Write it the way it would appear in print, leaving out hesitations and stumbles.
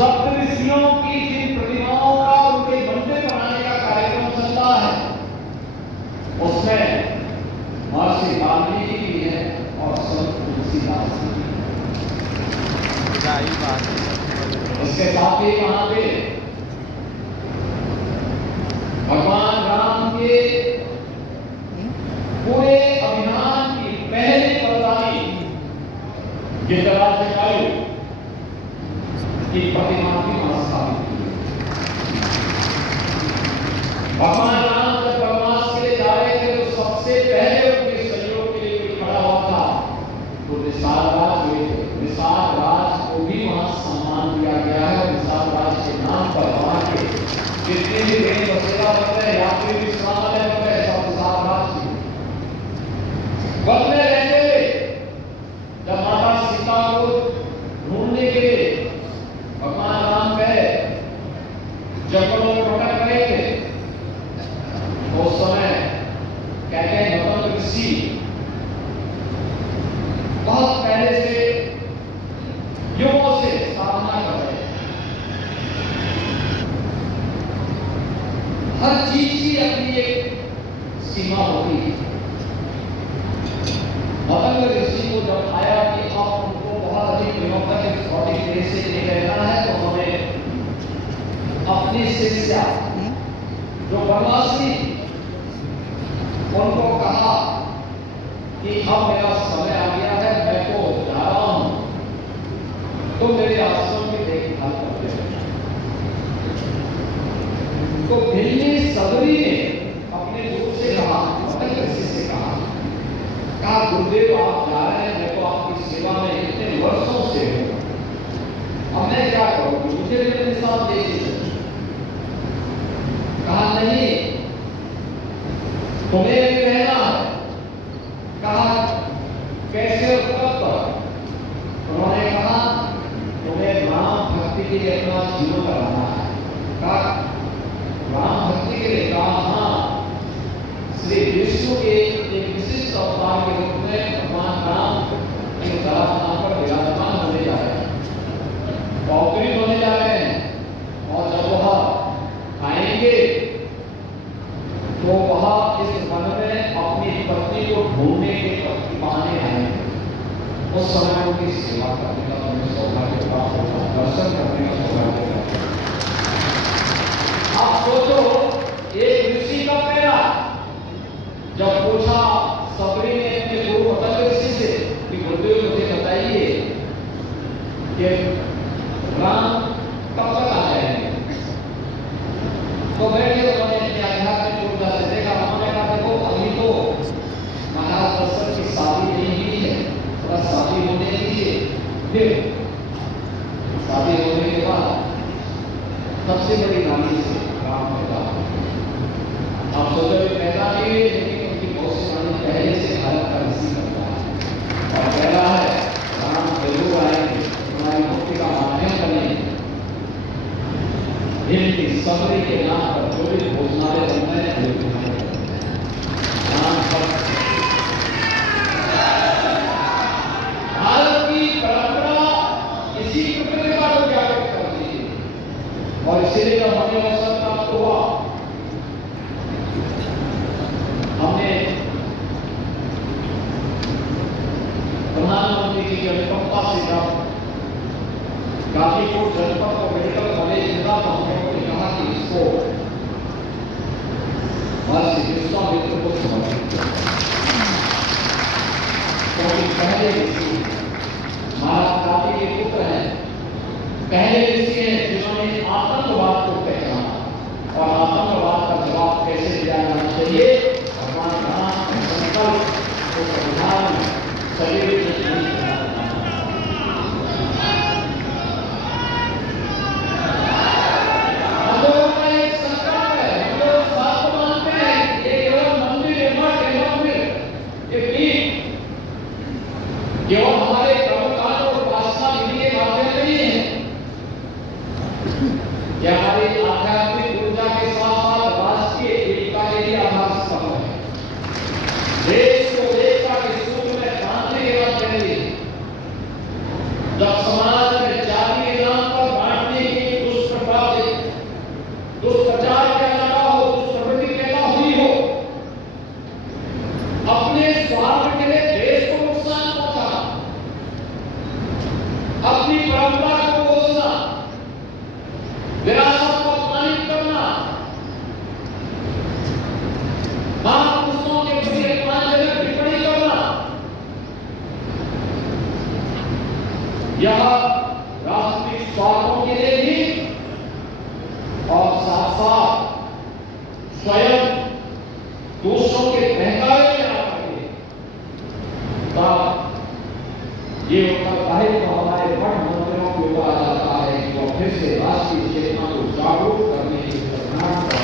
सप्तऋषियों की जिन प्रतिमाओं का उनके मंदिर बनाने का कार्यक्रम चल रहा है, उसमें महर्षि वाल्मीकि भी है और संत तुलसीदास जी भी है। इसके साथ ही वहां पे भगवान राम के पूरे अभियान की पहली प्रधानी गिरिराज की प्रतिमा की स्थापित की। भगवान राम जब वनवास के लिए जा रहे थे तो सबसे पहले उनके सहयोग के लिए कोई खड़ा हुआ था तो निषाद राज हुए थे। निषाद राज को भी वहां सम्मान दिया गया है। निषाद राज के नाम पर वहां के जितने भी रेल बसेरा बन रहे यात्री विश्रामालय बन रहे सब निषाद राज की वन में रहते हुए जब माता सीता को ढूंढने के लिए भगवान राम गए, जंगलों में भटक रहे थे, उस समय कहते हैं गौतम ऋषि बहुत पहले से युगों से साधना कर रहे हैं। हर चीज की अपनी एक सीमा होती है। गौतम ऋषि को जब आया कि आप उनको बहुत अधिक दिनों तक भौतिक देह से नहीं रहना है तो उन्होंने अपनी शिष्या जो वनवासी उनको कहा कि अब मेरा समय आ गया है, मैं तो जा रहा हूं, तो मेरे आश्रम की देखभाल करते हैं। तो भिल्ली सबरी ने अपने गुरु से कहा, गौतम ऋषि से कहा गुरुदेव आप जा रहे हैं, मैं तो आपकी सेवा में इतने वर्षों से हूं, अब मैं क्या करूं, मुझे भी अपने साथ दे दीजिए। कहा नहीं, तुम्हें भी रहना है। कहा कैसे और कब तक? उन्होंने कहा तुम्हें राम भक्ति के लिए अपना जीवन कराना है। कहा राम भक्ति के लिए? कहा हाँ, श्री विष्णु के एक विशिष्ट अवतार के रूप में भगवान राम एक धरातल पर विराजमान होने जा रहे हैं, अवतरित होने जा रहे हैं, और जब वह आएंगे तो वह इस वन में अपनी पत्नी को ढूंढने के बहाने आएंगे। उस समय उनकी सेवा करने का तुम्हें सौभाग्य प्राप्त होगा, दर्शन करने का सौभाग्य प्राप्त होगा। आप सोचो एक ऋषि का प्रेरणा जब पूछा सबरी ने अपने गुरु गौतम ऋषि से कि गुरुदेव मुझे बताइए कि राम कब तक आ जाएंगे, तो बैठे उन्होंने अपने आध्यात्मिक ऊर्जा से देखा। उन्होंने कहा देखो अभी तो महाराज दशरथ की शादी नहीं हुई है, थोड़ा शादी होने दीजिए, फिर शादी होने के बाद सबसे बड़ी रानी से राम पैदा हो। आप सोचो पैदा नहीं हुई लेकिन उनकी बहुत सी रानी पहले से भारत का ऋषि करता है और कह रहा है राम जरूर आएंगे, तुम्हारी मुक्ति का माध्यम बनेंगे। हिंदी सबरी के नाम पर जो भी भोजनालय बन रहे हैं भारत की परंपरा इसी प्रकृति का उजागर करती है और इसीलिए जब हमें अवसर प्राप्त हुआ हमने प्रधानमंत्री की अनुकंपा से जब गाजीपुर जनपद को मेडिकल कॉलेज मिला तो हमने कहा कि इसको महर्षि विश्वामित्र को समर्पित किया, क्योंकि पहले ऋषि महाराज काशी के पुत्र हैं, पहले ऋषि हैं जिन्होंने आतंकवाद को पहचाना और आतंकवाद का जवाब कैसे दिया जाना चाहिए भगवान राम के संकल्प को संविधान शरीर केवल हमारे कर्मकांड और उपासना विधि के माध्यम से नहीं है, यह हमारी आध्यात्मिक ऊर्जा के साथ साथ राष्ट्रीय एकता के लिए आधार स्तंभ है। देश को एकता के सूत्र में बांधने के बाद जब समाज में जाति के नाम पर बांटने की ये होता है तो हमारे मठ मंदिरों के ऊपर आ जाता है कि वो फिर से राष्ट्रीय चेतना को जागरूक करने की घटना